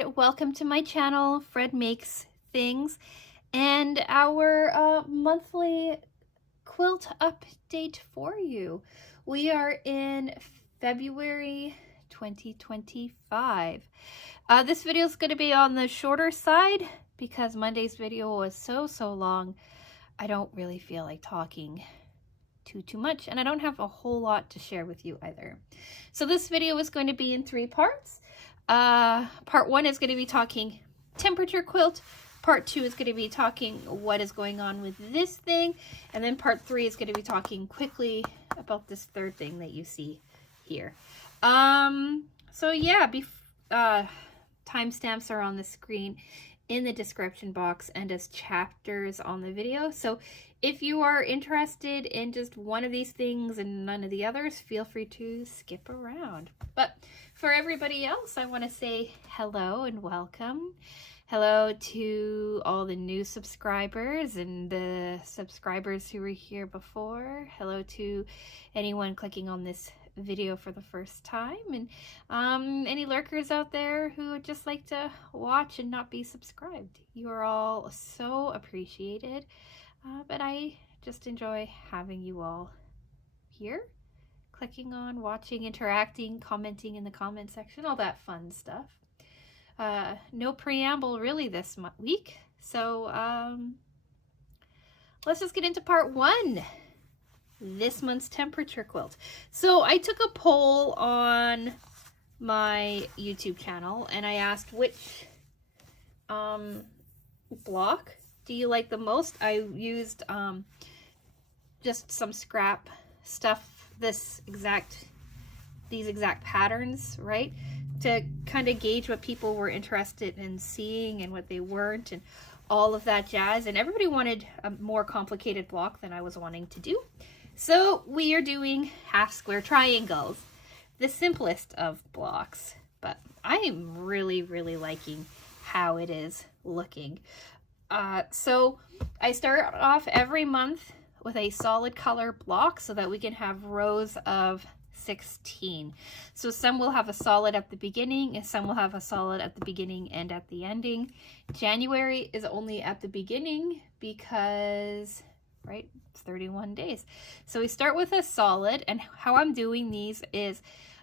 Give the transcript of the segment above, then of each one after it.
and welcome to my channel, Fred Makes Things, and our monthly quilt update for you. We are in February 2025. This video is going to be on the shorter side because Monday's video was so long. I don't really feel like talking too much, and I don't have a whole lot to share with you either. So this video is going to be in 3 parts. Part 1 is going to be talking temperature quilt. Part 2 is going to be talking what is going on with this thing, and then part 3 is going to be talking quickly about this third thing that you see here. So yeah, timestamps are on the screen in the description box and as chapters on the video. So if you are interested in just one of these things and none of the others, feel free to skip around. But for everybody else, I want to say hello and welcome. Hello to all the new subscribers and the subscribers who were here before. Hello to anyone clicking on this video for the first time, and any lurkers out there who would just like to watch and not be subscribed. You are all so appreciated, but I just enjoy having you all here, clicking on, watching, interacting, commenting in the comment section, all that fun stuff. No preamble really this week, so let's just get into part 1. This month's temperature quilt. So I took a poll on my YouTube channel and I asked which block do you like the most. I used just some scrap stuff, these exact patterns, right, to kind of gauge what people were interested in seeing and what they weren't and all of that jazz. And everybody wanted a more complicated block than I was wanting to do. So we are doing half square triangles, the simplest of blocks, but I am really liking how it is looking. So I start off every month with a solid color block so that we can have rows of 16. So some will have a solid at the beginning and some will have a solid at the beginning and at the ending. January is only at the beginning because, right, it's 31 days. So we start with a solid, and how I'm doing these is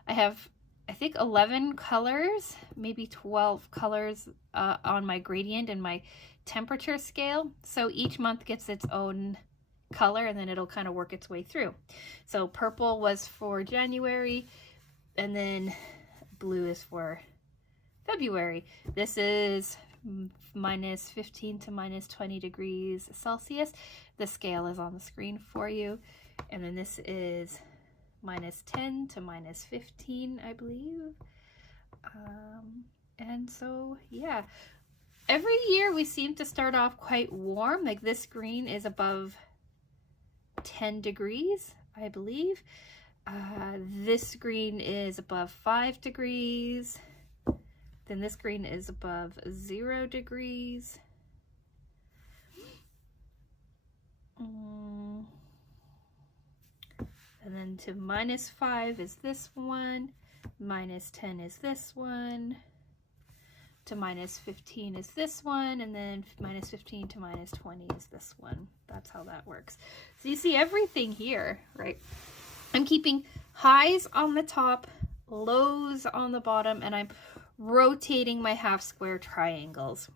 I have, I think, 11 colors, maybe 12 colors on my gradient and my temperature scale. So each month gets its own color and then it'll kind of work its way through. So purple was for January, and then blue is for February. This is minus 15 to minus 20 degrees Celsius. The scale is on the screen for you. And then this is minus 10 to minus 15, I believe. And so, yeah. Every year we seem to start off quite warm. Like this green is above 10 degrees, I believe. This green is above 5 degrees. Then this green is above 0 degrees. And then to minus 5 is this one. Minus 10 is this one. To minus 15 is this one. And then minus 15 to minus 20 is this one. That's how that works. So you see everything here, right? I'm keeping highs on the top, lows on the bottom, and I'm rotating my half square triangles.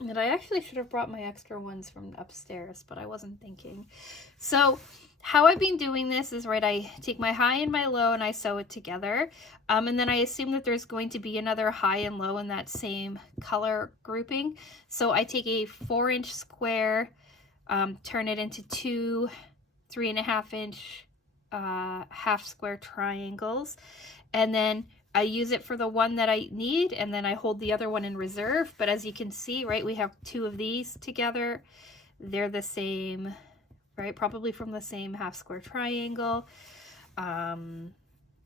And I actually should have brought my extra ones from upstairs, but I wasn't thinking. So how I've been doing this is, right, I take my high and my low and I sew it together. And then I assume that there's going to be another high and low in that same color grouping. So I take a 4-inch square, turn it into 2 3.5-inch half square triangles, and then I use it for the one that I need, and then I hold the other one in reserve. But as you can see, right, we have 2 of these together. They're the same, right, probably from the same half square triangle.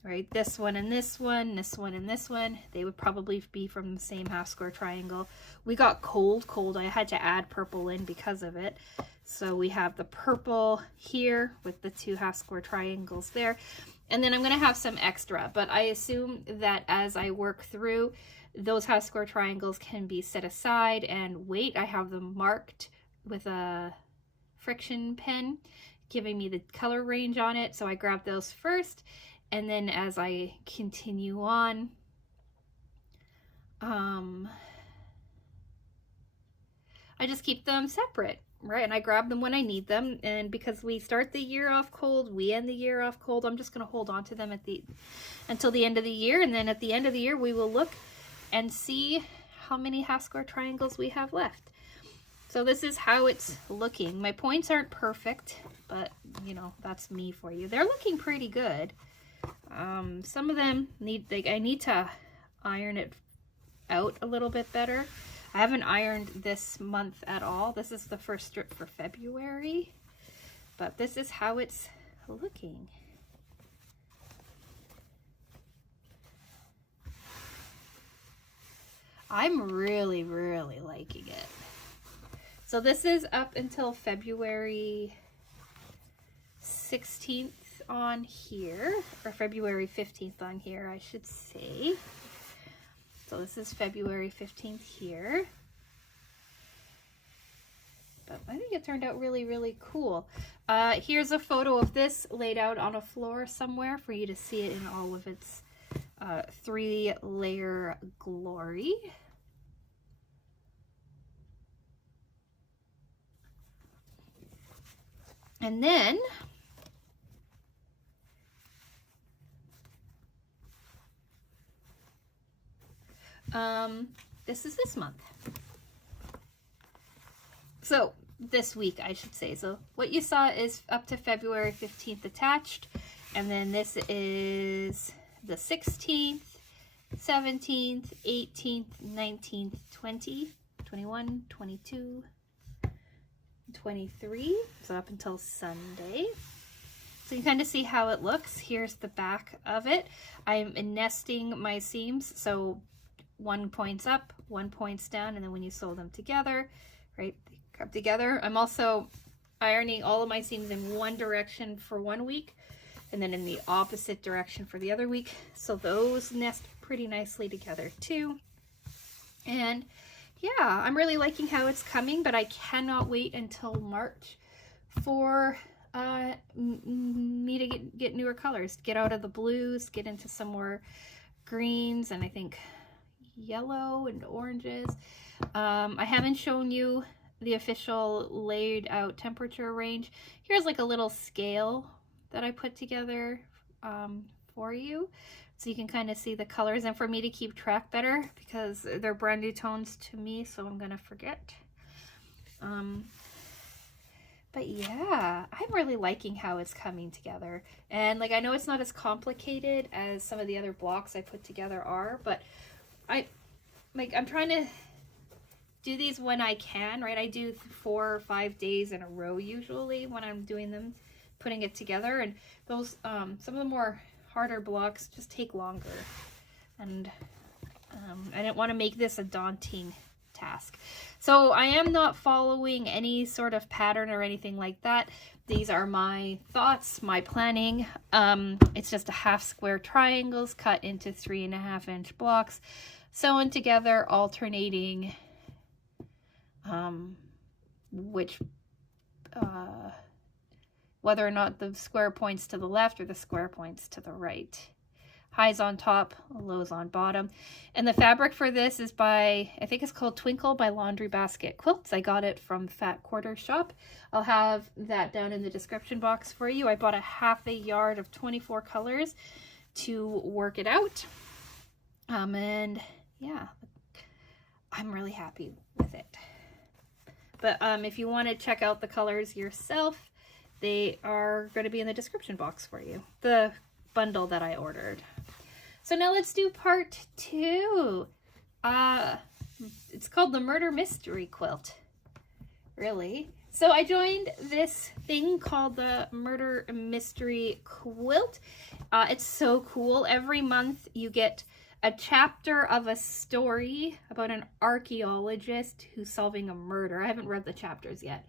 Right, this one and this one, this one and this one, they would probably be from the same half square triangle. We got cold. I had to add purple in because of it. So we have the purple here with the 2 half square triangles there. And then I'm going to have some extra, but I assume that as I work through, those half square triangles can be set aside and wait. I have them marked with a friction pen, giving me the color range on it. So I grab those first, and then as I continue on, I just keep them separate, right? And I grab them when I need them. And because we start the year off cold, we end the year off cold, I'm just going to hold on to them until the end of the year. And then at the end of the year, we will look and see how many half square triangles we have left. So this is how it's looking. My points aren't perfect, but you know, that's me for you. They're looking pretty good. Some of them I need to iron it out a little bit better. I haven't ironed this month at all. This is the first strip for February, but this is how it's looking. I'm really, really liking it. So this is up until February 16th on here, or February 15th on here, I should say. So this is February 15th here. But I think it turned out really, really cool. Here's a photo of this laid out on a floor somewhere for you to see it in all of its 3-layer glory. And then this is this month. So this week, I should say. So what you saw is up to February 15th attached. And then this is the 16th, 17th, 18th, 19th, 20, 21, 22, 23. So up until Sunday. So you can kind of see how it looks. Here's the back of it. I'm nesting my seams. So one point's up, one point's down, and then when you sew them together, right, they come together. I'm also ironing all of my seams in one direction for 1 week, and then in the opposite direction for the other week. So those nest pretty nicely together too. And yeah, I'm really liking how it's coming, but I cannot wait until March for me to get newer colors, get out of the blues, get into some more greens, and I think yellow and oranges. I haven't shown you the official laid out temperature range. Here's like a little scale that I put together for you, so you can kind of see the colors, and for me to keep track better because they're brand new tones to me, so I'm gonna forget. But yeah, I'm really liking how it's coming together. And like, I know it's not as complicated as some of the other blocks I put together are, but I'm trying to do these when I can, right? I do 4 or 5 days in a row usually when I'm doing them, putting it together, and those some of the more harder blocks just take longer, and I didn't want to make this a daunting task. So I am not following any sort of pattern or anything like that. These are my thoughts, my planning. It's just a half square triangles cut into 3.5-inch blocks, sewn together, alternating whether or not the square points to the left or the square points to the right. Highs on top, lows on bottom. And the fabric for this is by, I think it's called Twinkle by Laundry Basket Quilts. I got it from Fat Quarter Shop. I'll have that down in the description box for you. I bought a half a yard of 24 colors to work it out. And yeah, I'm really happy with it. But if you want to check out the colors yourself, they are going to be in the description box for you. The bundle that I ordered. So now let's do part 2. It's called the Murder Mystery Quilt. Really? So I joined this thing called the Murder Mystery Quilt. It's so cool. Every month you get a chapter of a story about an archaeologist who's solving a murder. I haven't read the chapters yet.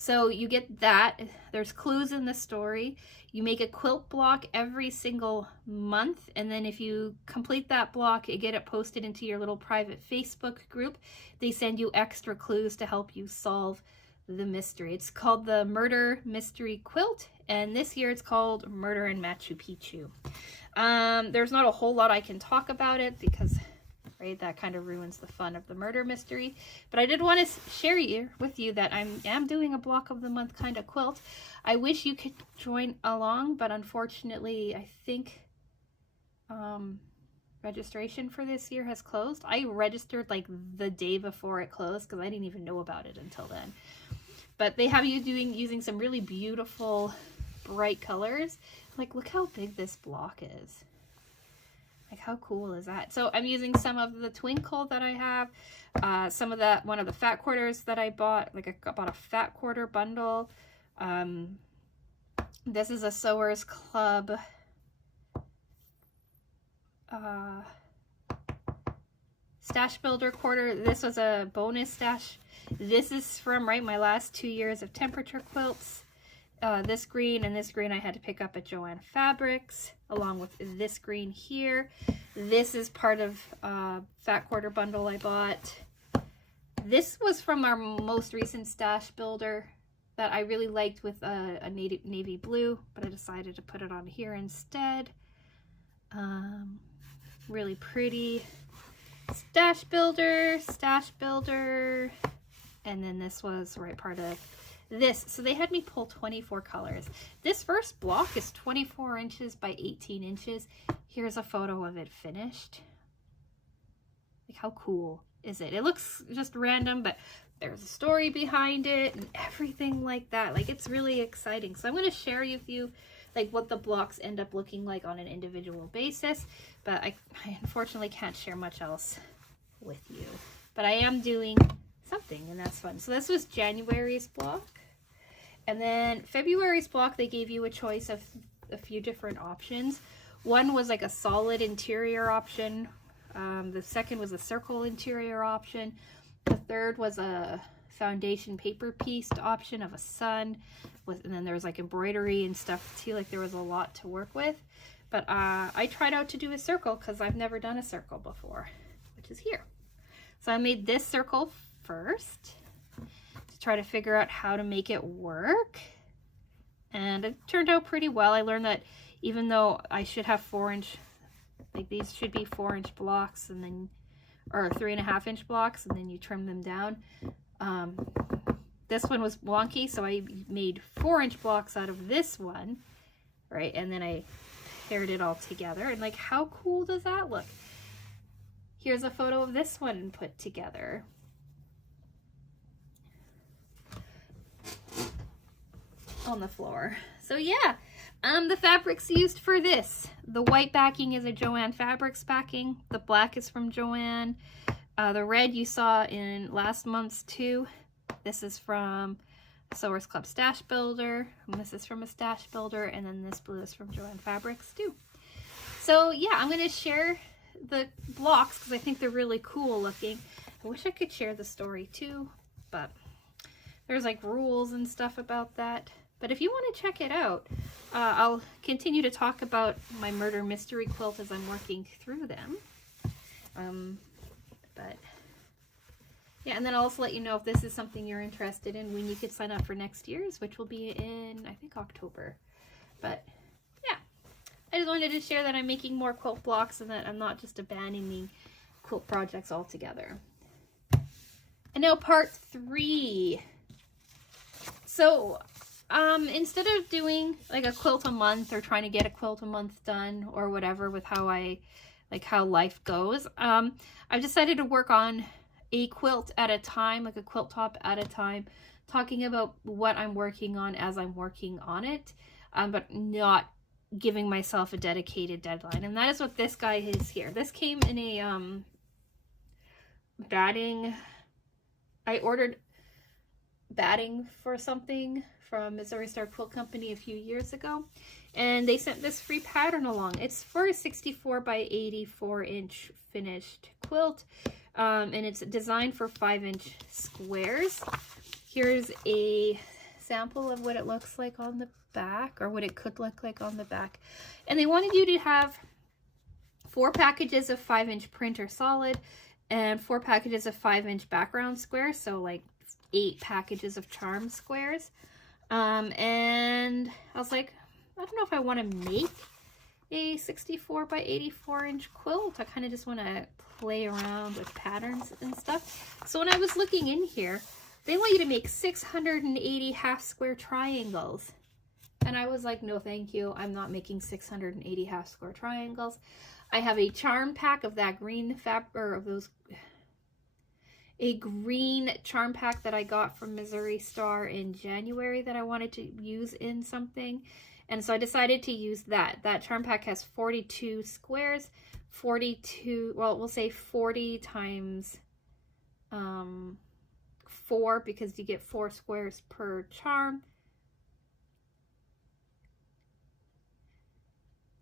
So you get that. There's clues in the story. You make a quilt block every single month, and then if you complete that block, you get it posted into your little private Facebook group. They send you extra clues to help you solve the mystery. It's called the Murder Mystery Quilt, and this year it's called Murder in Machu Picchu. There's not a whole lot I can talk about it because, right, that kind of ruins the fun of the murder mystery. But I did want to share with you that I am doing a block of the month kind of quilt. I wish you could join along, but unfortunately, I think registration for this year has closed. I registered like the day before it closed because I didn't even know about it until then. But they have you using some really beautiful bright colors. Like, look how big this block is. Like, how cool is that? So I'm using some of the twinkle that I have, some of that, one of the fat quarters that I bought. Like, I bought a fat quarter bundle. This is a Sewers Club stash builder quarter. This was a bonus stash. This is from my last 2 years of temperature quilts. This green and this green I had to pick up at Joann Fabrics, along with this green here. This is part of fat quarter bundle I bought. This was from our most recent stash builder that I really liked with a navy blue, but I decided to put it on here instead. Really pretty stash builder, and then this was part of this. So they had me pull 24 colors. This first block is 24 inches by 18 inches. Here's a photo of it finished. Like, how cool is it? It looks just random, but there's a story behind it and everything like that. Like, it's really exciting. So I'm going to share with you like what the blocks end up looking like on an individual basis, but I unfortunately can't share much else with you. But I am doing something, and that's fun. So this was January's block, and then February's block, they gave you a choice of a few different options. One was like a solid interior option. The second was a circle interior option. The third was a foundation paper pieced option of a sun, and then there was like embroidery and stuff too. Like, there was a lot to work with, but I tried out to do a circle because I've never done a circle before, which is here. So I made this circle first to try to figure out how to make it work, and it turned out pretty well. I learned that even though I should have 4-inch, like these should be 4-inch blocks, and then, or 3.5-inch blocks, and then you trim them down. This one was wonky, so I made 4-inch blocks out of this one, right? And then I paired it all together, and like, how cool does that look? Here's a photo of this one put together. On the floor. So yeah, the fabrics used for this. The white backing is a Joann Fabrics backing. The black is from Joann. The red you saw in last month's too. This is from Sewers Club Stash Builder. And this is from a Stash Builder. And then this blue is from Joann Fabrics too. So yeah, I'm going to share the blocks because I think they're really cool looking. I wish I could share the story too, but there's like rules and stuff about that. But if you want to check it out, I'll continue to talk about my Murder Mystery Quilt as I'm working through them. But yeah, and then I'll also let you know if this is something you're interested in, when you could sign up for next year's, which will be in, I think, October. But yeah, I just wanted to share that I'm making more quilt blocks and that I'm not just abandoning quilt projects altogether. And now part 3. So instead of doing like a quilt a month or trying to get a quilt a month done or whatever with how life goes, I've decided to work on a quilt at a time, like a quilt top at a time, talking about what I'm working on as I'm working on it, but not giving myself a dedicated deadline. And that is what this guy is here. This came in a batting. I ordered batting for something from Missouri Star Quilt Company a few years ago, and they sent this free pattern along. It's for a 64 by 84 inch finished quilt, and it's designed for 5-inch squares. Here's a sample of what it looks like on the back, or what it could look like on the back. And they wanted you to have 4 packages of 5-inch printer solid and 4 packages of 5-inch background squares, so like 8 packages of charm squares. And I was like, I don't know if I want to make a 64 by 84 inch quilt. I kind of just want to play around with patterns and stuff. So when I was looking in here, they want you to make 680 half square triangles. And I was like, no, thank you. I'm not making 680 half square triangles. I have a charm pack of that green a green charm pack that I got from Missouri Star in January that I wanted to use in something. And so I decided to use that. That charm pack has 42 squares, 42, well, we'll say 40 times 4, because you get 4 squares per charm.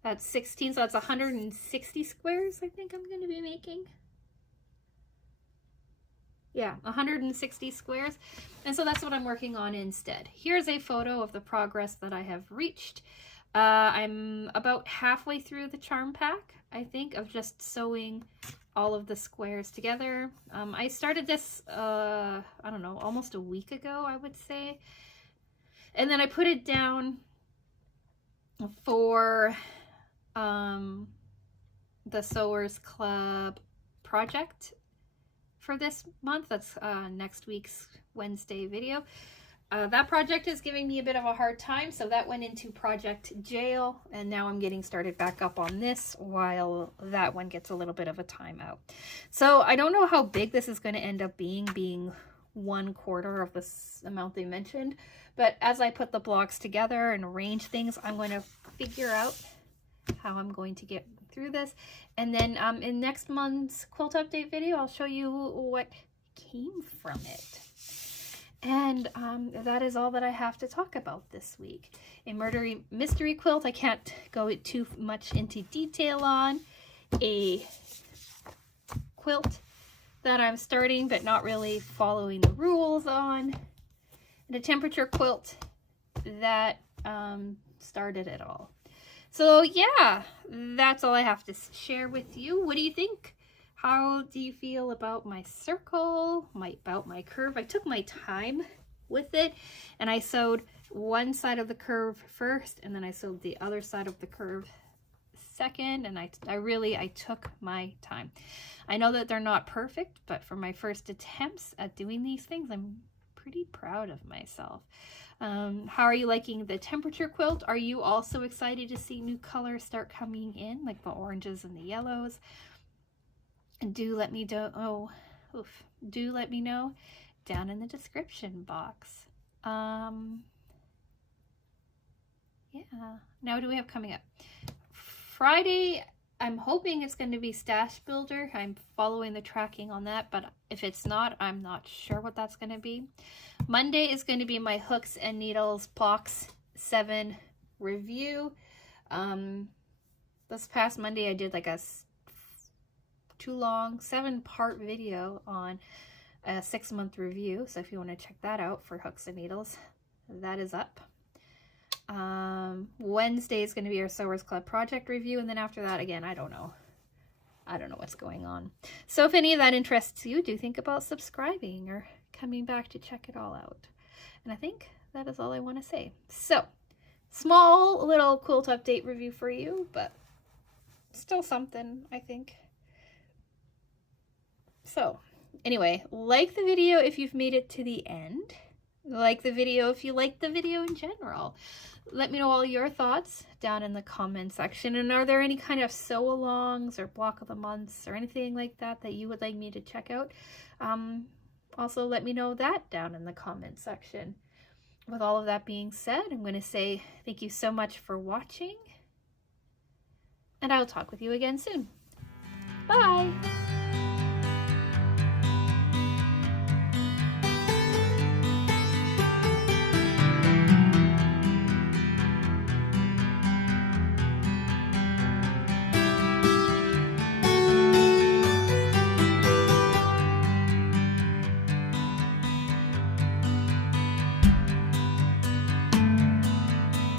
That's 16, so that's 160 squares I think I'm going to be making. Yeah, 160 squares. And so that's what I'm working on instead. Here's a photo of the progress that I have reached. I'm about halfway through the charm pack, I think, of just sewing all of the squares together. I started this, I don't know, almost a week ago, I would say. And then I put it down for the Sewers Club project for this month. That's next week's Wednesday video. That project is giving me a bit of a hard time, so that went into Project Jail, and now I'm getting started back up on this while that one gets a little bit of a timeout. So I don't know how big this is going to end up being 1/4 of this amount they mentioned, but as I put the blocks together and arrange things, I'm going to figure out how I'm going to get through this. And then in next month's quilt update video, I'll show you what came from it. And that is all that I have to talk about this week. A Murder Mystery Quilt, I can't go too much into detail on. A quilt that I'm starting but not really following the rules on. And a temperature quilt that started it all. So yeah, that's all I have to share with you. What do you think? How do you feel about my circle, about my curve? I took my time with it, and I sewed one side of the curve first, and then I sewed the other side of the curve second, and I took my time. I know that they're not perfect, but for my first attempts at doing these things, I'm pretty proud of myself. How are you liking the temperature quilt? Are you also excited to see new colors start coming in, like the oranges and the yellows? And do let me know down in the description box. Yeah. Now what do we have coming up? Friday, I'm hoping it's going to be Stash Builder. I'm following the tracking on that, but if it's not, I'm not sure what that's going to be. Monday is going to be my Hooks and Needles Box 7 review. This past Monday I did like a too long 7-part video on a 6-month review, so if you want to check that out for Hooks and Needles, that is up. Wednesday is going to be our Sewers Club project review, and then after that, again, I don't know what's going on. So if any of that interests you, do think about subscribing or coming back to check it all out. And I think that is all I want to say. So small little quilt update review for you, but still something, I think. So anyway, like the video if you've made it to the end. Like the video if you like the video in general. Let me know all your thoughts down in the comment section. And are there any kind of sew-alongs or block of the months or anything like that that you would like me to check out? Also, let me know that down in the comment section. With all of that being said, I'm going to say thank you so much for watching. And I'll talk with you again soon. Bye!